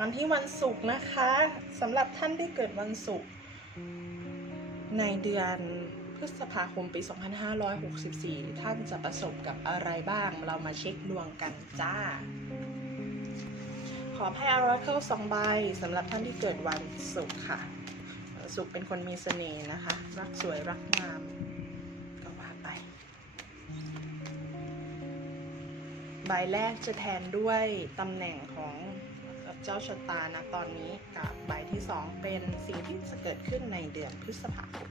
กันที่วันศุกร์นะคะสำหรับท่านที่เกิดวันศุกร์ในเดือนพฤษภาคมปี 2564 ท่านจะประสบกับอะไรบ้าง เรามาเช็คดวงกันจ้า ขอให้ Oracle สองใบสำหรับท่านที่เกิดวันศุกร์ค่ะ ศุกร์เป็นคนมีเสน่ห์นะคะ รักสวยรักงามก็ว่าไป ใบแรกจะแทนด้วยตำแหน่งของ เจ้าชะตานะตอนนี้กับใบที่สองเป็นสิ่งที่จะเกิดขึ้นในเดือนพฤษภาคม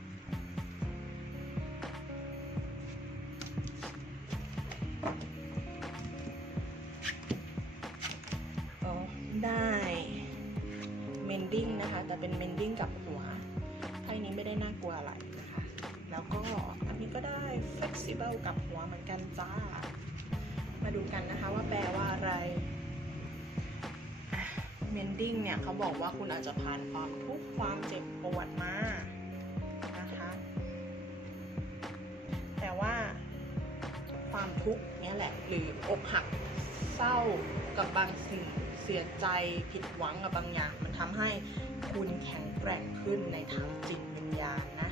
เมนดิ้งเนี่ยเขาบอกว่าคุณอาจจะผ่านความทุกข์ความเจ็บปวดมานะคะแต่ว่าความทุกข์เนี่ยแหละ หรืออกหักเศร้ากับบางสิ่งเสียใจผิดหวังกับบางอย่าง มันทำให้คุณแข็งแกร่งขึ้นในทางจิตวิญญาณนะ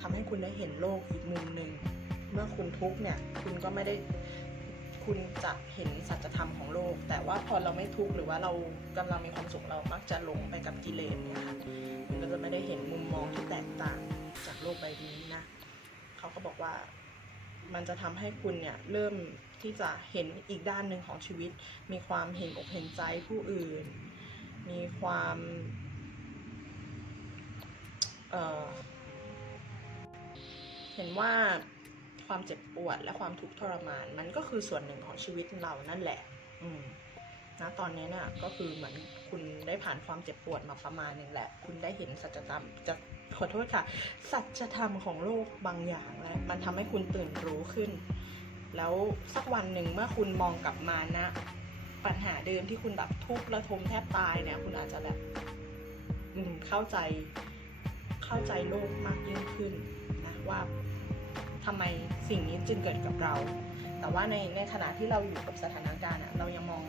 ทำให้คุณได้เห็นโลกอีกมุมหนึ่งเมื่อคุณทุกข์เนี่ยคุณก็ไม่ได้ คุณจะเห็นสัจธรรมของโลก แต่ว่าพอเราไม่ทุกข์หรือว่าเรากำลังมีความสุขเรามักจะหลงไปกับกิเลสเนี่ยค่ะมันก็จะไม่ได้เห็นมุมมองที่แตกต่างจากโลกใบนี้นะเขาก็บอกว่ามันจะทำให้คุณเนี่ยเริ่มที่จะเห็นอีกด้านหนึ่งของชีวิต มีความเห็นอกเห็นใจผู้อื่น มีความเเห็นว่า ความเจ็บปวดและความทุกข์ทรมาน มันก็คือส่วนหนึ่งของชีวิตเรานั่นแหละ อืมนะตอนนี้เนี่ยก็คือเหมือนคุณได้ผ่านความเจ็บปวดมาประมาณหนึ่งแหละ คุณได้เห็นสัจธรรมจะขอโทษค่ะ สัจธรรมของโลกบางอย่างแล้วมันทำให้คุณตื่นรู้ขึ้น แล้วสักวันหนึ่งเมื่อคุณมองกลับมานะ ปัญหาเดิมที่คุณแบบทุกข์ระทมแทบตายเนี่ย คุณอาจจะแบบอืมเข้าใจเข้าใจโลกมากยิ่งขึ้นนะว่า ทำไมสิ่งนี้จึงเกิดกับเรา แต่ว่าในในขณะที่เราอยู่กับสถานการณ์อะเรายังมอง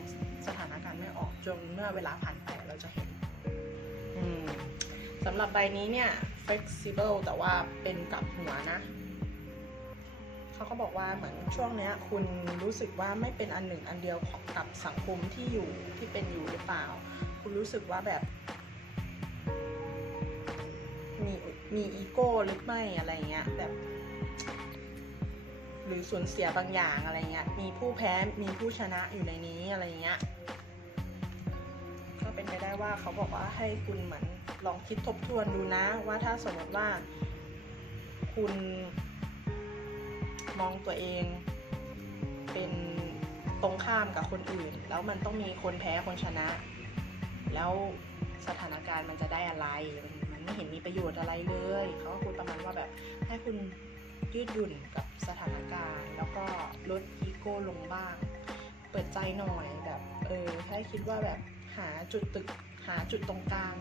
สถานการณ์ไม่ออกจนเมื่อเวลาผ่านไปเราจะเห็นสำหรับใบนี้เนี่ย flexible แต่ว่าเป็นกับหัวนะเขาก็บอกว่าเหมือนช่วงเนี้ยคุณรู้สึกว่าไม่เป็นอันหนึ่งอันเดียวของกับสังคมที่อยู่ที่เป็นอยู่หรือเปล่า คุณรู้สึกว่าแบบ มีมีอีโก้หรือไม่อะไรเงี้ยแบบ หรือสูญเสียบางอย่างอะไรเงี้ย มีผู้แพ้ มีผู้ชนะอยู่ในนี้อะไรเงี้ย ก็เป็นไปได้ว่าเขาบอกว่าให้คุณเหมือนลองคิดทบทวนดูนะ ว่าถ้าสมมติว่า คุณมองตัวเองเป็นตรงข้ามกับคนอื่น แล้วมันต้องมีคนแพ้คนชนะ แล้วสถานการณ์มันจะได้อะไร มันไม่เห็นมีประโยชน์อะไรเลย เขาก็พูดประมาณว่าแบบให้คุณยืดหยุ่นกับสถาน ก้ลงบ้าง เปิดใจหน่อยแบบเออให้คิดว่าแบบหาจุดตึกหาจุดตรงกลาง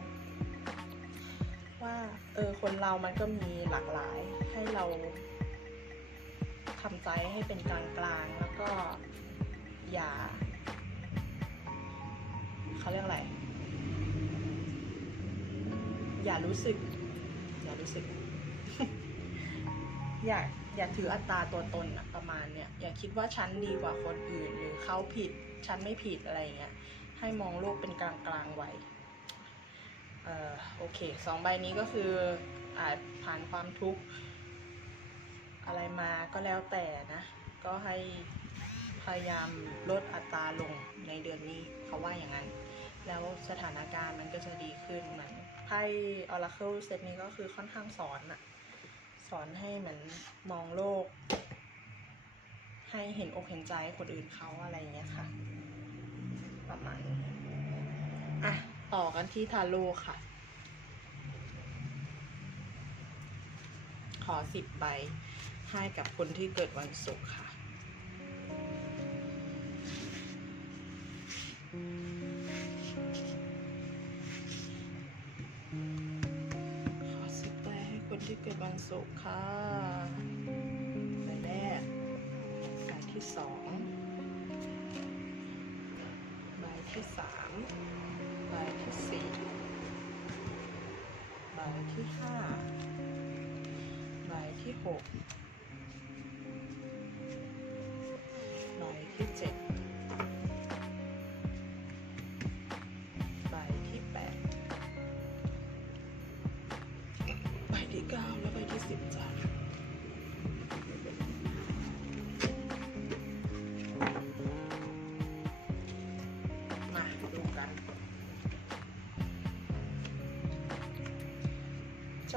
ว่าเออคนเรามันก็มีหลากหลายให้เราทำใจให้เป็นกลางกลางแล้วก็อย่าเขาเรียกอะไร อย่ารู้สึก อย่ารู้สึก อย่าอย่าถืออัตราตัวตนอะประมาณเนี้ยอย่าคิดว่าฉันดีกว่าคนอื่น หรือเขาผิดฉันไม่ผิดอะไรเงี้ยให้มองโลกเป็นกลางกลางไว้เอ่อโอเคสองใบนี้ก็คืออาจผ่านความทุกข์อะไรมาก็แล้วแต่นะ ก็ให้พยายามลดอัตราลงในเดือนนี้เขาว่าอย่างนั้น แล้วสถานการณ์มันก็จะดีขึ้นเหมือนไพ่ Oracle เซตนี้ก็คือค่อนข้างสอนอะ สอนให้เหมือนมองโลก ให้เห็นอกเห็นใจคนอื่นเขาอะไรอย่างเงี้ยค่ะ ประมาณอะ ต่อกันที่ทาโร่ค่ะ ขอสิบใบให้กับคนที่เกิดวันศุกร์ค่ะ สุกค่ะใบแรกใบที่สองใบแทที่สามใบที่สี่ใบที่ห้าใบที่หก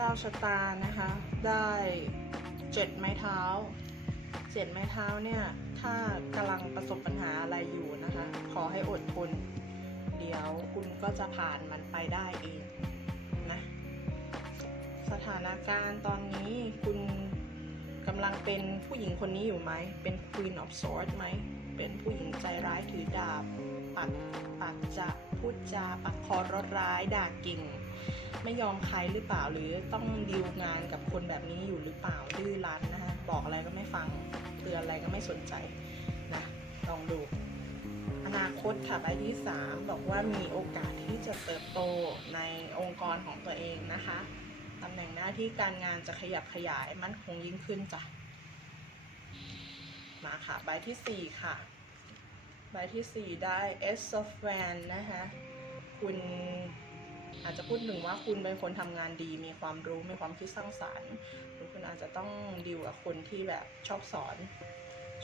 จ้าชะตานะคะ ได้เจ็ดไม้เท้าเจ็ดไม้เท้าเนี่ยถ้ากำลังประสบปัญหาอะไรอยู่นะคะ ขอให้อดทนเดี๋ยวคุณก็จะผ่านมันไปได้เองนะสถานการณ์ตอนนี้คุณกำลังเป็นผู้หญิงคนนี้อยู่ไหม เป็น Queen of Swords ไหม เป็นผู้หญิงใจร้ายถือดาบปากปากจะพูดจาปากคอรถร้ายด่ากิ่ง ไม่ยอมใครหรือเปล่า หรือต้องดีลงานกับคนแบบนี้อยู่หรือเปล่าดื้อรั้นนะคะบอกอะไรก็ไม่ฟังเตือนอะไรก็ไม่สนใจนะลองดู อนาคตค่ะใบที่ 3 บอกว่ามีโอกาสที่จะเติบโตในองค์กรของตัวเองนะคะตำแหน่งหน้าที่การงานจะขยับขยายมั่นคงยิ่งขึ้นจ้ะมาค่ะใบที่ 4 ค่ะ ใบที่ 4 ได้ S of Van นะคะ คุณ อาจจะพูดถึงว่าคุณเป็นคนทำงานดี มีความรู้มีความคิดสร้างสารรค์หรือคุณอาจจะต้องดีลกับคนที่แบบชอบสอน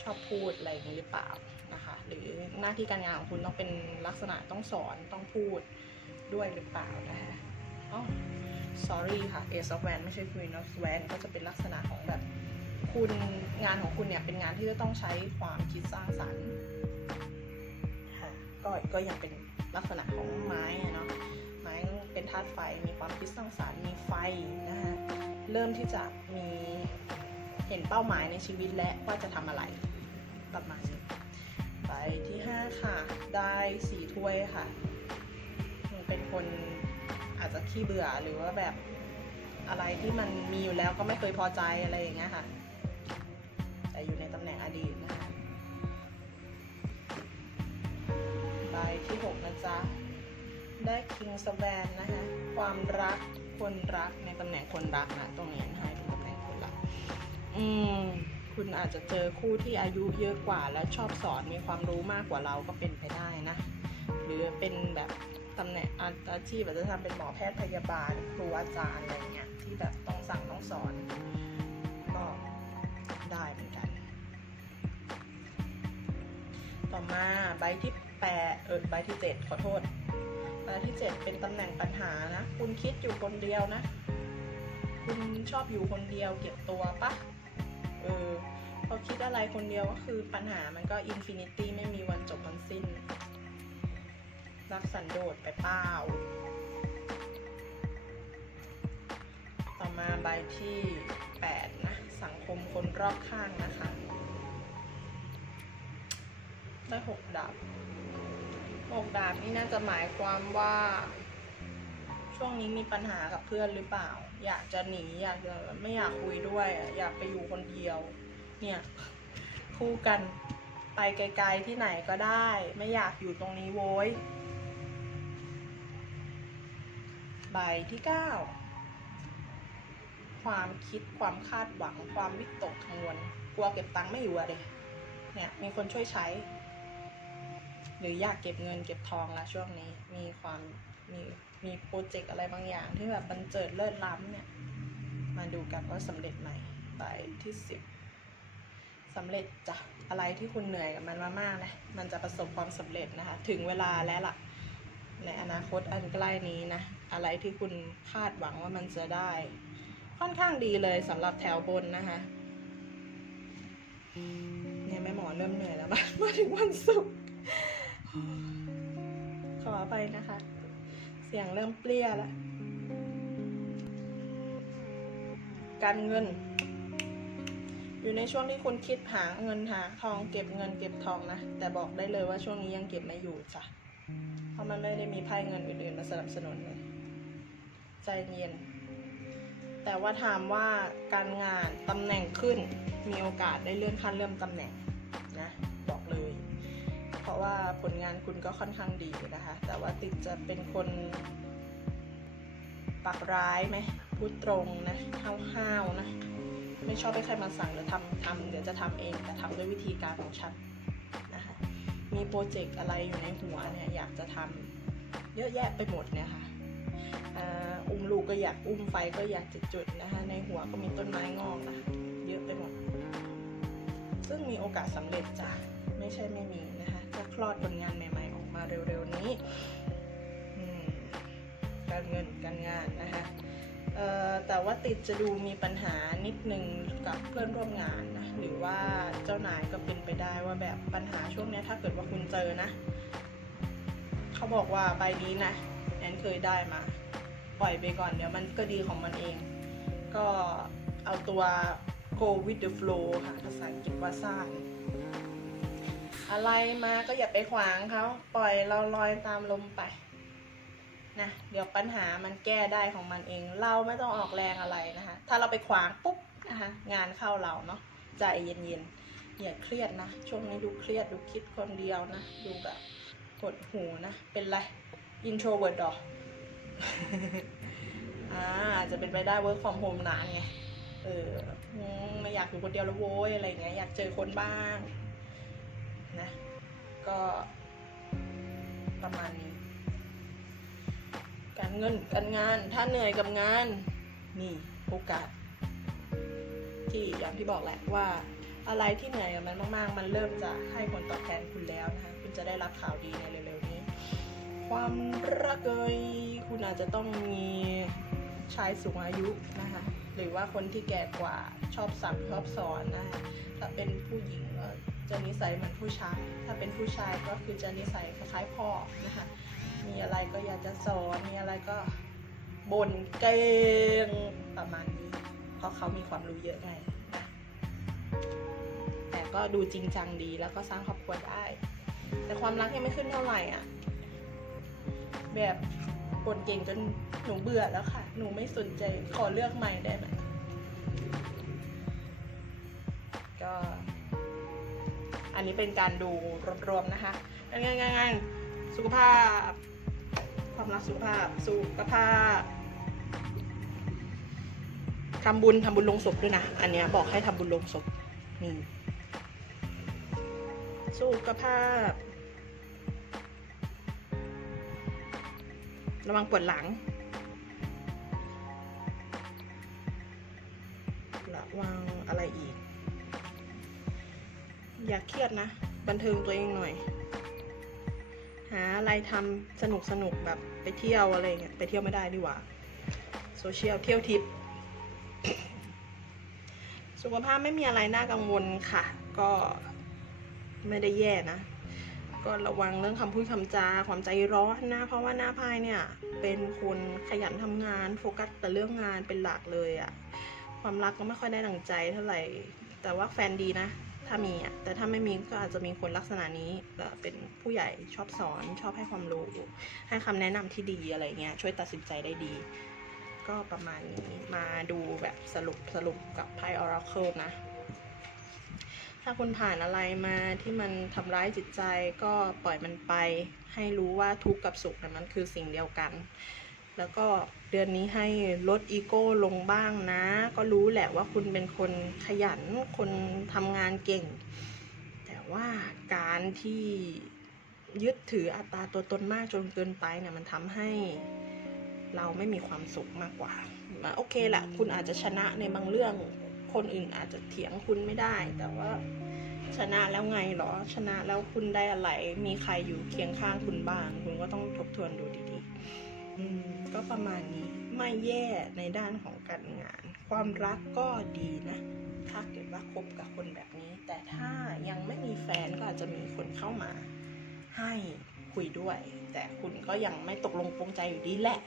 ชอบพูดอะไรอย่างนี้หรือเปล่านะคะหรือหน้าที่การงานของคุณต้องเป็นลักษณะต้องสอนต้องพูดด้วยหรือเปล่านะคะอ๋อ sorry ค่ะ Ace of Van ไม่ใช่ Queen of Van ก็จะเป็นลักษณะของแบบคุณงานของคุณเนี่ยเป็นงานที่จะต้องใช้ความคิดสร้างสรรค์ค่ะก็ก็ยังเป็นลักษณะของไม้เนาะ เป็นธาตุไฟ มีความคิดสร้างสรรค์ มีไฟนะคะเริ่มที่จะมีเห็นเป้าหมายในชีวิตและว่าจะทำอะไรประมาณนี้ใบที่ 5 ค่ะ ได้สีถ้วยค่ะ เป็นคนอาจจะขี้เบื่อหรือว่าแบบอะไรที่มันมีอยู่แล้วก็ไม่เคยพอใจอะไรอย่างเงี้ยค่ะ แต่อยู่ในตำแหน่งอดีตนะคะใบที่ 6 นะจ๊ะ ได้ King s w a n นะคะ ความรักคนรักในตำแหน่งคนรักนะตรงนี้นะคะเป็นตำแหน่งคนรัก อืมคุณอาจจะเจอคู่ที่อายุเยอะกว่าแล้วชอบสอนมีความรู้มากกว่าเราก็เป็นไปได้นะ หรือเป็นแบบตำแหน่งอาชีพอาจจะทำเป็นหมอแพทย์พยาบาลครูอาจารย์อะไรเงี้ยที่แบบต้องสั่งต้องสอนก็ได้เหมือนกัน ต่อมาใบที่แปดเออใบที่เจ็ดขอโทษ ใบที่เจ็ดเป็นตำแหน่งปัญหานะ คุณคิดอยู่คนเดียวนะ คุณชอบอยู่คนเดียวเก็บตัวปะเออพอคิดอะไรคนเดียวก็คือปัญหามันก็อินฟินิตี้ไม่มีวันจบวันสิ้น รักสันโดษไปเปล่า ต่อมาใบที่ 8 นะ สังคมคนรอบข้างนะคะ ได้หกดาบ หกดาบนี่น่าจะหมายความว่า ช่วงนี้มีปัญหากับเพื่อนหรือเปล่า อยากจะหนีอยากจะไม่อยากคุยด้วย อยากไปอยู่คนเดียว เนี่ยคู่กันไปไกล ๆที่ไหนก็ได้ ไม่อยากอยู่ตรงนี้โว้ยใบที่ 9 ความคิดความคาดหวังความวิตกกังวลกลัวเก็บตังค์ไม่อยู่อะเด็เนี่ยมีคนช่วยใช้ รืออยากเก็บเงินเก็บทองละช่วงนี้ มีความมีมีโปรเจกต์อะไรบางอย่าง ที่แบบบันเจิดเลิศล้ำเนี่ย มาดูกันว่าสำเร็จไหมใบที่สิบสำเร็จจ้ะอะไรที่คุณเหนื่อยกับมันมามากนะมันจะประสบความสำเร็จนะคะ ถึงเวลาแล้วล่ะ ในอนาคตอันใกล้นี้นะ อะไรที่คุณคาดหวังว่ามันจะได้ ค่อนข้างดีเลยสำหรับแถวบนนะคะเนี่ยแม่หมอเริ่มเหนื่อยแล้วมามาถึงวันศุกร์ ขอไปนะคะ เสียงเริ่มเปรี้ยแล้ว การเงิน อยู่ในช่วงที่คุณคิดหาเงินหาทองเก็บเงินเก็บทองนะ แต่บอกได้เลยว่าช่วงนี้ยังเก็บไม่อยู่จ้ะ เพราะมันไม่ได้มีไพ่เงินอื่นๆมาสนับสนุนเลย ใจเย็น แต่ว่าถามว่าการงานตำแหน่งขึ้นมีโอกาสได้เลื่อนขั้นเลื่อนตำแหน่งนะะว่าผลงานคุณก็ค่อนข้างดีนะคะ แต่ว่าติดจะเป็นคนปากร้ายไหมพูดตรงนะห้าวๆนะ ไม่ชอบให้ใครมาสั่งหรือทำทำเดี๋ยวจะทำเองแต่ทำด้วยวิธีการของฉันนะคะ มีโปรเจกต์อะไรอยู่ในหัวเนี่ยอยากจะทำเยอะแยะไปหมดเนี่ยค่ะอุ้มลูกก็อยากอุ้มไฟก็อยากจะจุดนะคะ ในหัวก็มีต้นไม้งอกนะเยอะไปหมด ซึ่งมีโอกาสสำเร็จจ้ะไม่ใช่ไม่มีนะคะ จะคลอดผลงานใหม่ ๆ ออกมาเร็วๆนี้ การเงินการงานนะคะแต่ว่าติดจะดูมีปัญหานิดนึงกับเพื่อนร่วมงานนะหรือว่าเจ้านายก็เป็นไปได้ว่าแบบปัญหาช่วงนี้ถ้าเกิดว่าคุณเจอนะ เขาบอกว่าใบนี้นะแอนเคยได้มา ปล่อยไปก่อนเดี๋ยวมันก็ดีของมันเอง ก็เอาตัว go with the flow ค่ะภาษาอังกฤษว่าซ่าน อะไรมาก็อย่าไปขวางเขาปล่อยเราลอยตามลมไปนะเดี๋ยวปัญหามันแก้ได้ของมันเอง เราไม่ต้องออกแรงอะไรนะคะ ถ้าเราไปขวางปุ๊บนะคะงานเข้าเราเนาะใจเย็นๆอย่าเครียดนะช่วงนี้ดูเครียดดูคิดคนเดียวนะดูแบบกดหูนะ เป็นไร introvert หรออ่าจะเป็นไปได้ work from home นานไงเออไม่อยากอยู่คนเดียวแล้วโว้ยอะไรเงี้ยอยากเจอคนบ้าง นะ ก็ประมาณนี้ การเงินการงานถ้าเหนื่อยกับงานนี่โอกาส ที่อย่างที่บอกแหละว่าอะไรที่เหนื่อยกับมันมาก ๆ มันเริ่มจะให้ผลตอบแทนคุณแล้วนะคะ คุณจะได้รับข่าวดีในเร็วๆนี้ ความรักเอยคุณอาจจะต้องมีชายสูงอายุนะคะ หรือว่าคนที่แก่กว่าชอบสั่งชอบสอนนะคะถ้าเป็นผู้หญิง จะนิสัยเหมือนผู้ชาย ถ้าเป็นผู้ชายก็คือจะนิสัยคล้ายพ่อนะคะ มีอะไรก็อยากจะสอน มีอะไรก็บ่นเก่งประมาณนี้ เพราะเขามีความรู้เยอะไง แต่ก็ดูจริงจังดีแล้วก็สร้างครอบครัวได้ แต่ความรักยังไม่ขึ้นเท่าไหร่อะ แบบบ่นเก่งจนหนูเบื่อแล้วค่ะ หนูไม่สนใจขอเลือกใหม่ได้ไหมก็ อันนี้เป็นการดูรวมๆนะคะง่ายๆๆสุขภาพ ความรักสุขภาพ สุขภาพทำบุญทำบุญลงศพด้วยนะ อันเนี้ยบอกให้ทำบุญลงศพนี่สุขภาพ ระวังปวดหลัง ระวังอะไรอีก อย่าเครียดนะ บันเทิงตัวเองหน่อย หาอะไรทำสนุกสนุกแบบไปเที่ยวอะไรเงี้ยไปเที่ยวไม่ได้ดีกว่าโซเชียลเที่ยวทิป สุขภาพไม่มีอะไรน่ากังวลค่ะ ก็ไม่ได้แย่นะ ก็ระวังเรื่องคำพูดคำจาความใจร้อนนะ เพราะว่าหน้าพายเนี่ย เป็นคนขยันทำงาน โฟกัสแต่เรื่องงานเป็นหลักเลยอะความรักก็ไม่ค่อยได้ดังใจเท่าไหร่ แต่ว่าแฟนดีนะ ถ้ามีอะแต่ถ้าไม่มีก็อาจจะมีคนลักษณะนี้เป็นผู้ใหญ่ชอบสอนชอบให้ความรู้ ให้คำแนะนำที่ดีอะไรเงี้ยช่วยตัดสินใจได้ดี ก็ประมาณนี้มาดูแบบสรุปสรุปกับไพ่ Oracle นะ ถ้าคุณผ่านอะไรมาที่มันทำร้ายจิตใจก็ปล่อยมันไป ให้รู้ว่าทุกข์กับสุขนยมันคือสิ่งเดียวกัน แล้วก็เดือนนี้ให้ลดอีโก้ลงบ้างนะ ก็รู้แหละว่าคุณเป็นคนขยัน คนทำงานเก่ง แต่ว่าการที่ยึดถืออัตราตัวตนมากจนเกินไปเนี่ยมันทำให้เราไม่มีความสุขมากกว่า โอเคแหละคุณอาจจะชนะในบางเรื่อง คนอื่นอาจจะเถียงคุณไม่ได้ แต่ว่าชนะแล้วไงหรอ ชนะแล้วคุณได้อะไร มีใครอยู่เคียงข้างคุณบ้าง คุณก็ต้องทบทวนดูดี ก็ประมาณนี้ไม่แย่ในด้านของการงาน ความรักก็ดีนะ ถ้าเกิดว่าคบกับคนแบบนี้ แต่ถ้ายังไม่มีแฟนก็อาจจะมีคนเข้ามา ให้คุยด้วย แต่คุณก็ยังไม่ตกลงปรงใจอยู่ดีแหละ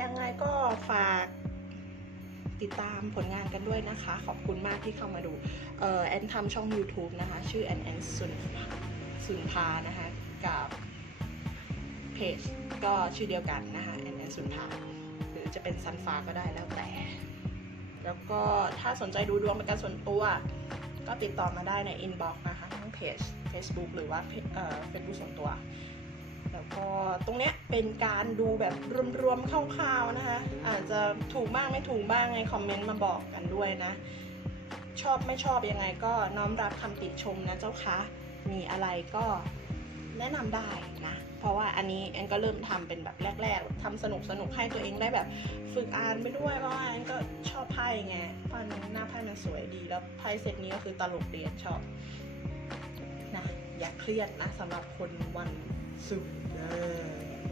ยังไงก็ฝากติดตามผลงานกันด้วยนะคะ ขอบคุณมากที่เข้ามาดูเอ่อแอนทำช่อง YouTube นะคะ ชื่อแอนแอนสุนพาสุนพานะคะ กับเพจ ก็ชื่อเดียวกันนะคะแอนแอนสุนพาหรือจะเป็นซันฟ้าก็ได้แล้วแต่ แล้วก็ถ้าสนใจดูดวงเป็นการส่วนตัว ก็ติดต่อมาได้ในอินบ็อกซ์นะคะทั้งเพจ Facebook หรือว่าเพจเอ่อ Facebook ส่วนตัว แล้วก็ตรงเนี้ยเป็นการดูแบบรวมๆคร่าวๆนะคะ อาจจะถูกบ้างไม่ถูกบ้างในคอมเมนต์มาบอกกันด้วยนะ ชอบไม่ชอบยังไงก็น้อมรับคำติชมนะเจ้าคะมีอะไรก็แนะนำได้นะ เพราะว่าอันนี้แอนก็เริ่มทำเป็นแบบแรก ๆทำสนุกสนุกให้ตัวเองได้แบบ ฝึกอ่านไปด้วยเพราะว่าแอนก็ชอบไพ่ไงเพราะอันหน้าไพ่มันสวยดี แล้วไพ่เซตนี้ก็คือตลกเดียนชอบนะอย่าเครียดนะสำหรับคนวันศุกร์เอ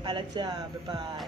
ไปแล้วจ้าบ๊ายบาย